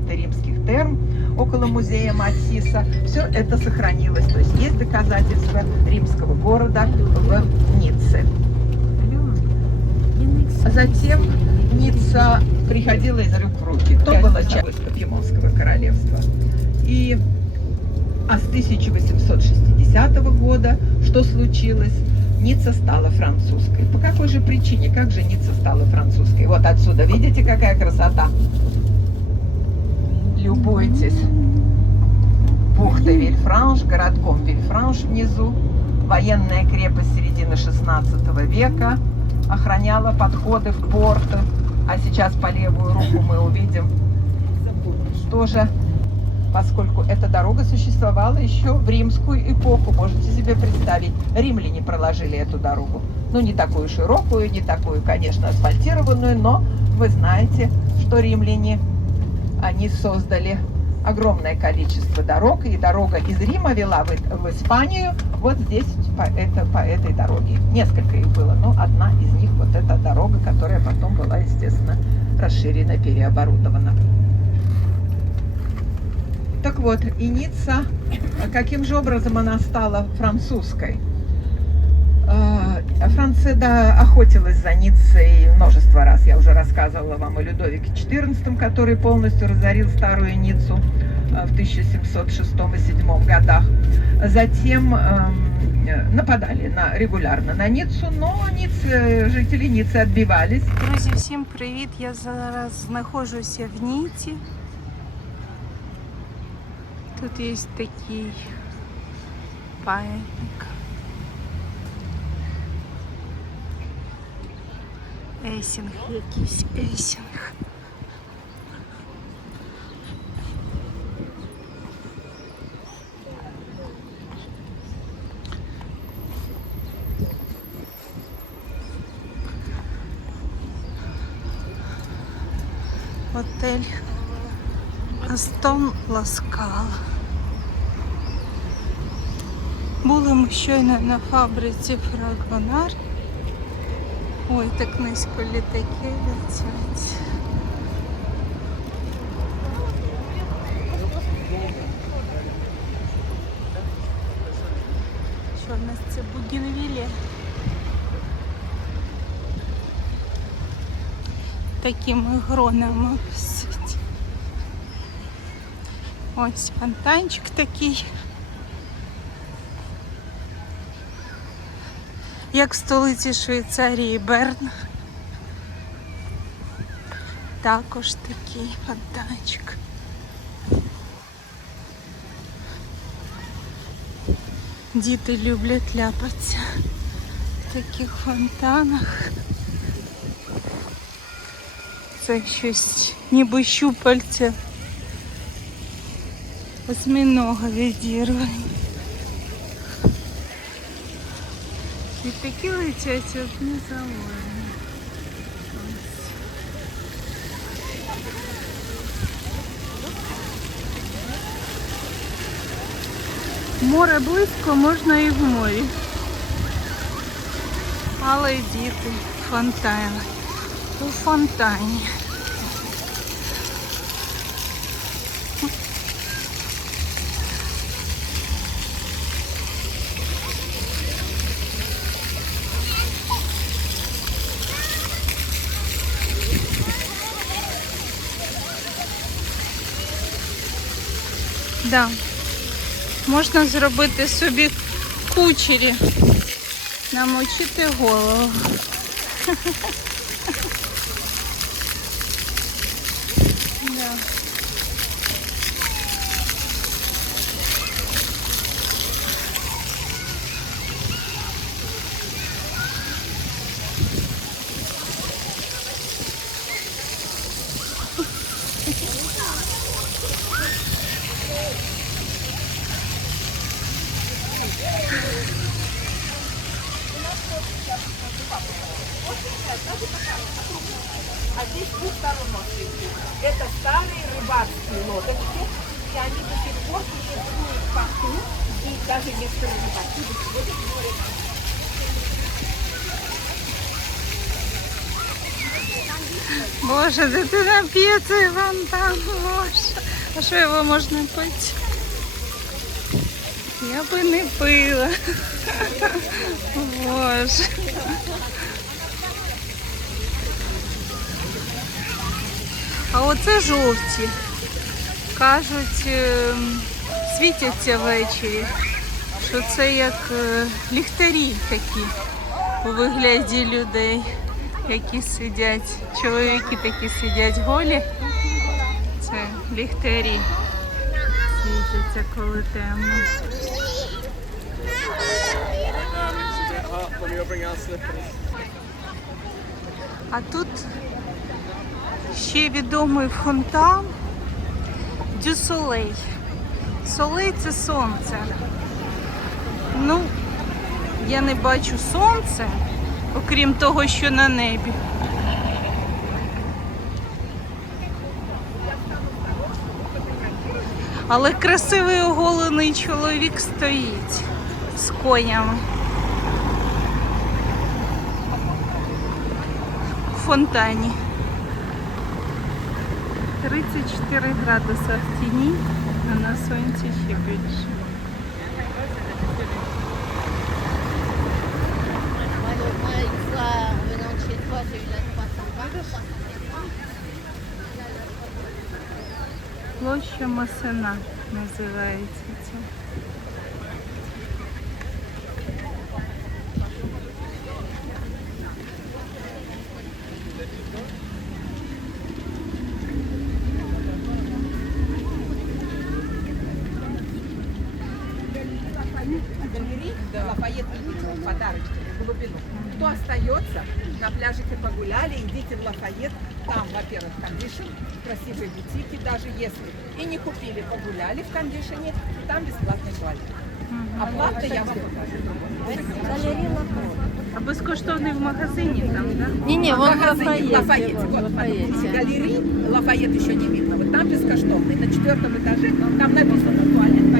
фрагменты римских терм около музея Матисса. Все это сохранилось. То есть есть доказательства римского города в Ницце. А затем Ницца приходила из рук в руки. То была часть Пьемонского королевства. И а с 1860 года что случилось? Ницца стала французской. По какой же причине? Как же Ницца стала французской? Вот отсюда, видите, какая красота? Любуйтесь. Бухта Вильфранш, городком Вильфранш внизу. Военная крепость середины 16 века охраняла подходы в порты. А сейчас по левую руку мы увидим тоже, поскольку эта дорога существовала еще в римскую эпоху. Можете себе представить, римляне проложили эту дорогу. Ну, не такую широкую, не такую, конечно, асфальтированную, но вы знаете, что римляне, они создали огромное количество дорог, и дорога из Рима вела в, в Испанию вот здесь, по, это, по этой дороге. Несколько их было, но одна из них вот эта дорога, которая потом была, естественно, расширена, переоборудована. Так вот, и каким же образом она стала французской? Э, Франция да, охотилась за Ниццей множество раз. Я уже рассказывала вам о Людовике XIV, который полностью разорил старую Ниццу э, в 1706-1707 годах. Затем эм, э, нападали на, регулярно на Ниццу, но Ниццы, жители Ниццы отбивались. Друзі, всім привіт! Я зараз знаходжуся в Ніці. Тут є такий пам'ятник. Есінг якийсь есінг. Отель Астон Ласкал. Були ми щойно на фабриці Фрагонар. Ой, так низько літаки летять. Що в нас це Бугенвілля? Такими гронами. Ось фонтанчик такий. Як в столиці Швейцарії Берн. Також такий фонтанчик. Діти люблять ляпатися в таких фонтанах. Це щось ніби щупальця осьминога відірвані. І такі летять одні за одним. Море близько, можна і в морі. Але діти, фонтан. У фонтані. Да. Можна зробити собі кучері, намочити голову. Боже, дитина п'є цей фонтан, боже. А що його можна пити? Я би не пила. Боже. А оце жовті. Кажуть, ем, світяться ввечері, що це як е, ліхтарі такі у вигляді людей, які сидять. Чоловіки такі сидять голі. Це ліхтарі. Світяться, коли темно. А тут ще відомий фонтан Дю Солей. Це сонце. Ну, я не бачу сонця, окрім того, що на небі. Але красивий оголений чоловік стоїть з конями. У фонтані. 34 градуса в тіні, а на сонці ще більше. Площа Масина називається це. Если и не купили, погуляли в кондишне, и там бесплатный туалет. А плата я вам покажу. А безкоштовний в магазині там? Да? Не-не, вон в Магазин Лафайете. Лафайет. вот в галереи Лафайет еще не видно. Вот там бескоштовный. На четвертом этаже там написано туалет.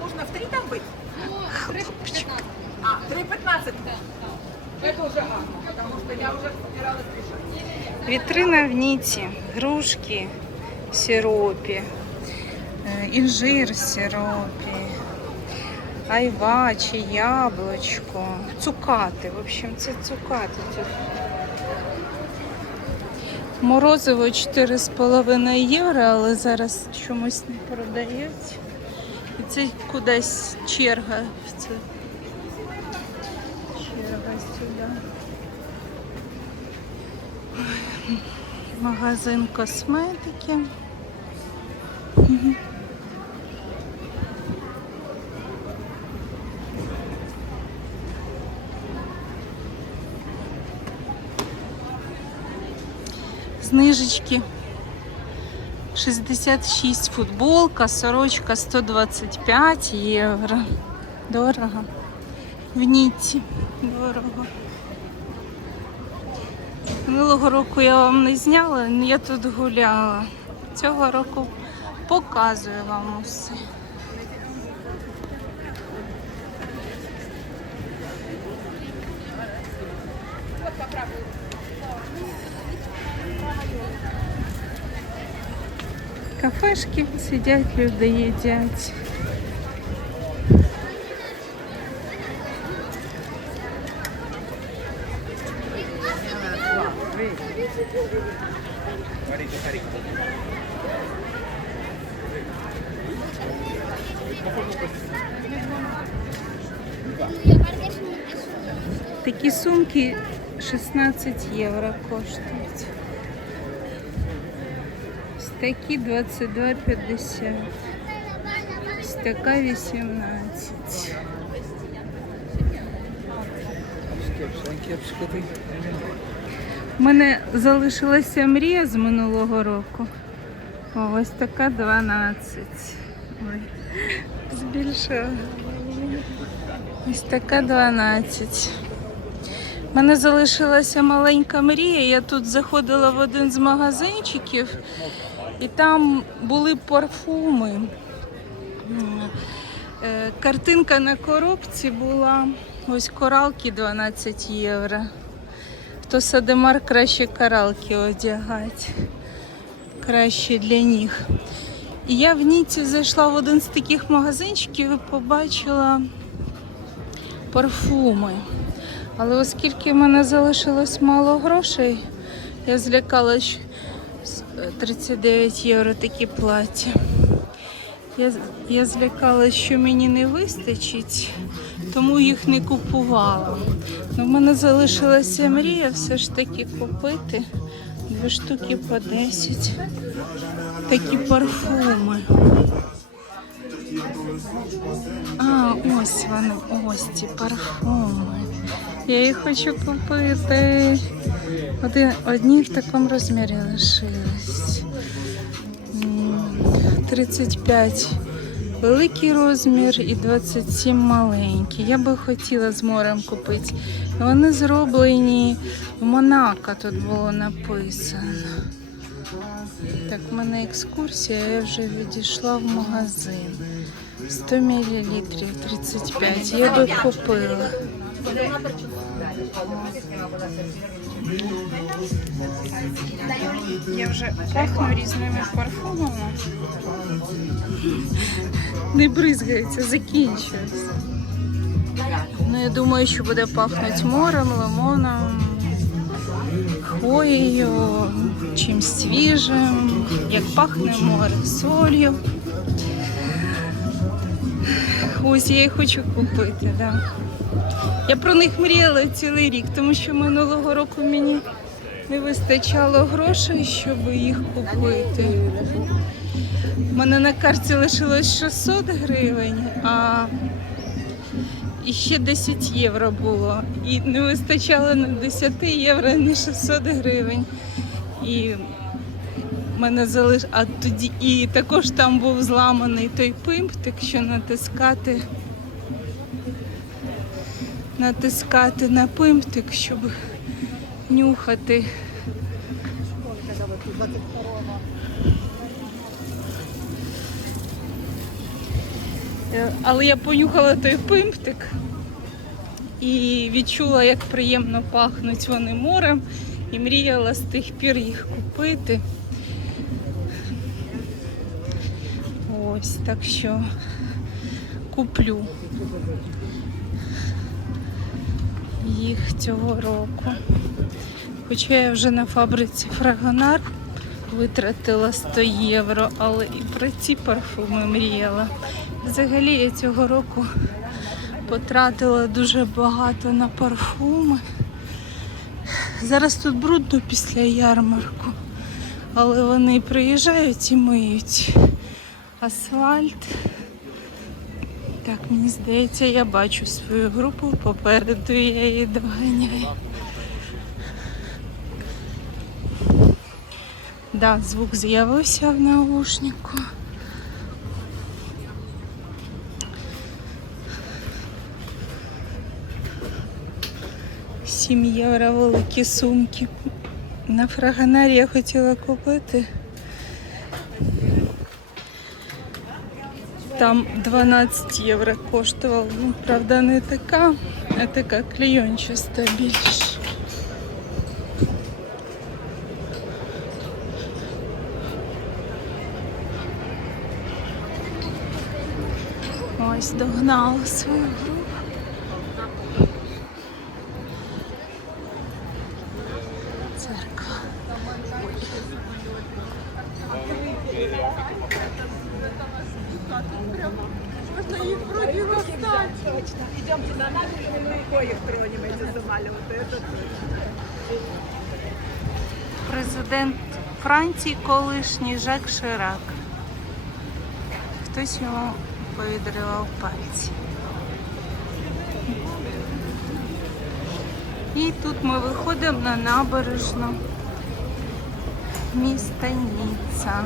Нужно в три там быть? А, 3.15? Это уже гарно, потому что я уже собиралась бежать. Вітрина в ніці, грушки в сиропі, е, інжир в сиропі, айва чи яблучко, цукати. В общем, це цукати. Морозиво 4,5 євро, але зараз чомусь не продають. І це кудись черга. в Це. Черга сюди. Магазин косметики. Мгм. Знижечки 66 футболка, сорочка 125 євро. Дорого. В Ніці. Дорого. Минулого року я вам не зняла, я тут гуляла. Цього року показую вам усе. Кафешки сидять, люди їдять. Такі сумки 16 євро коштують. Такі 22,50. Ось така 18. У мене залишилася мрія з минулого року. О, ось така 12. Ой, збільшила. Ось така 12. У мене залишилася маленька мрія. Я тут заходила в один з магазинчиків, і там були парфуми. Е, Картинка на коробці була ось коралки 12 євро. Хто садемар краще коралки одягати. Краще для них. І я в Ніці зайшла в один з таких магазинчиків і побачила парфуми. Але оскільки в мене залишилось мало грошей, я злякалась 39 євро такі плаття. Я, я злякалась, що мені не вистачить, тому їх не купувала. Ну, в мене залишилася мрія все ж таки купити дві штуки по 10. Такі парфуми. А, ось вони, ось ці парфуми. Я їх хочу купити. Один, одні в такому розмірі лишились. М, 35 великий розмір і 27 маленький. Я би хотіла з морем купити. Вони зроблені в Монако, тут було написано. Так, в мене екскурсія, я вже відійшла в магазин. 100 мл 35. Я би купила. Я вже пахну різними парфумами. Не бризгається, закінчується. Ну, я думаю, що буде пахнути морем, лимоном, хвоєю, чимсь свіжим, як пахне море, солью. Ось я їх хочу купити, да. Я про них мріяла цілий рік, тому що минулого року мені не вистачало грошей, щоб їх купити. У мене на карті лишилось 600 гривень, а і ще 10 євро було. І не вистачало на 10 євро, ні 600 гривень. І мене залиш... А тоді і також там був зламаний той пимптик, що натискати. Натискати на пимптик, щоб нюхати. Е, Але я понюхала той пимптик і відчула, як приємно пахнуть вони морем, і мріяла з тих пір їх купити. Ось так що куплю їх цього року. Хоча я вже на фабриці Фрагонар витратила 100 євро, але і про ці парфуми мріяла. Взагалі я цього року потратила дуже багато на парфуми. Зараз тут брудно після ярмарку, але вони приїжджають і миють асфальт. Мені здається, я бачу свою групу попереду, я її доганяю. Да, звук з'явився в наушнику. Сім великі сумки. На фрагонарі я хотіла купити. Там 12 євро коштував. Ну, правда, не така, а така клейончаста більш. Ось догнала свою групу. Франції колишній Жак Ширак. Хтось йому повідривав пальці. І тут ми виходимо на набережну міста Ніцца.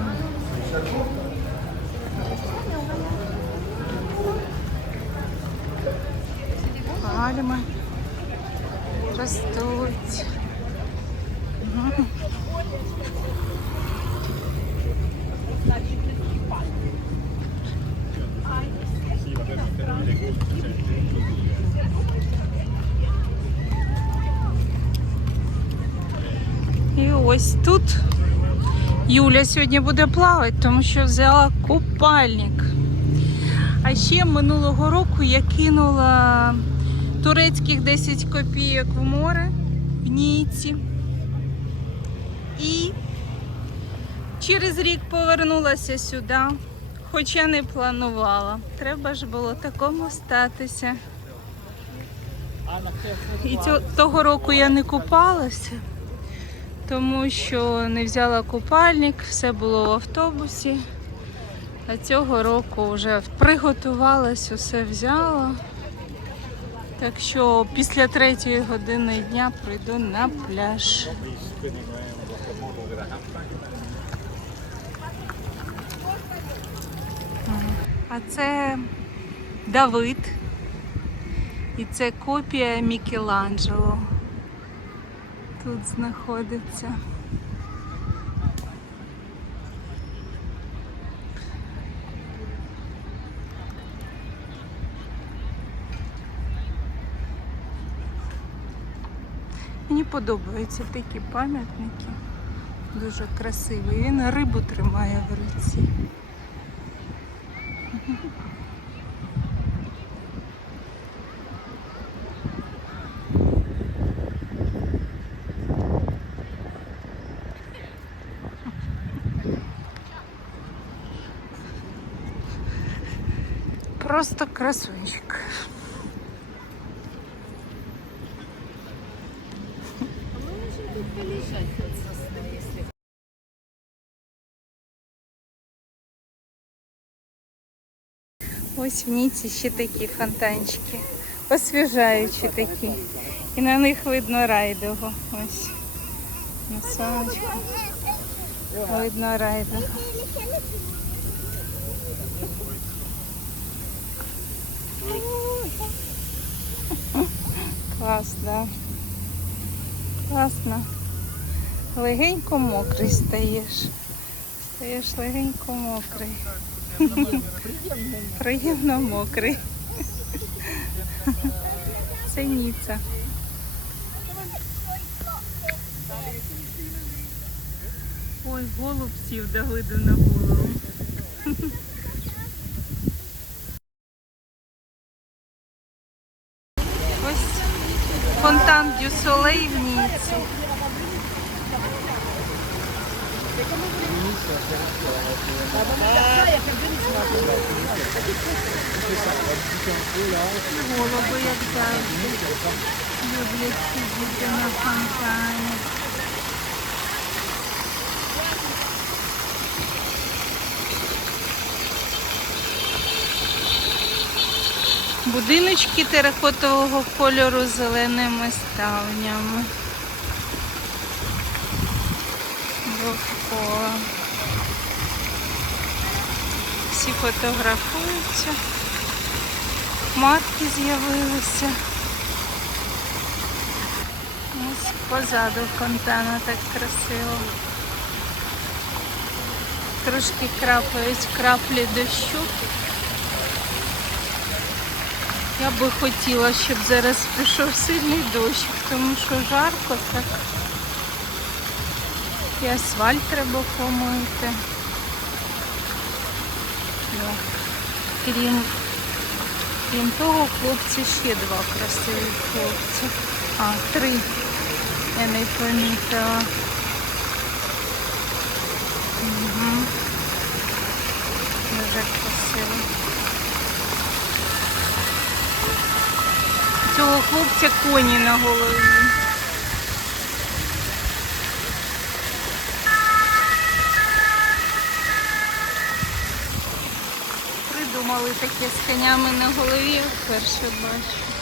Пальми ростуть. І ось тут Юля сьогодні буде плавати, тому що взяла купальник. А ще минулого року я кинула турецьких 10 копійок в море в Ніці. І через рік повернулася сюди, хоча не планувала. Треба ж було такому статися. І цього, того року я не купалася, тому що не взяла купальник, все було в автобусі. А цього року вже приготувалась, усе взяла. Так що після третьої години дня прийду на пляж. А це Давид. І це копія Мікеланджело. Тут знаходиться. Мені подобаються такі пам'ятники. Дуже красиві. Він рибу тримає в руці. Просто красунчик. Ось в Ніці ще такі фонтанчики, освіжаючі такі. І на них видно райдугу. Ось. На сонечку. Видно райдугу. Клас, да. Класно. Легенько мокрий стаєш. Стаєш легенько мокрий. Приємно мокрий. Це Ніца. Ой, голуб сів Давиду на голову. Ось фонтан Дю Солей в Ніці. І як завжди. Люблять сидіти на фонтані. Будиночки теракотового кольору з зеленими ставнями. Довкола. Всі фотографуються. Марки з'явилися. Ось позаду фонтана так красиво. Трошки крапають краплі дощу. Я би хотіла, щоб зараз пішов сильний дощ, тому що жарко так і асфальт треба помити. Ну, крім, крім того, хлопці ще два красиві хлопці. А, три. Я не помітила. Угу. Дуже красиво. Цього хлопця коні на голові. Придумали таке з конями на голові, вперше бачу.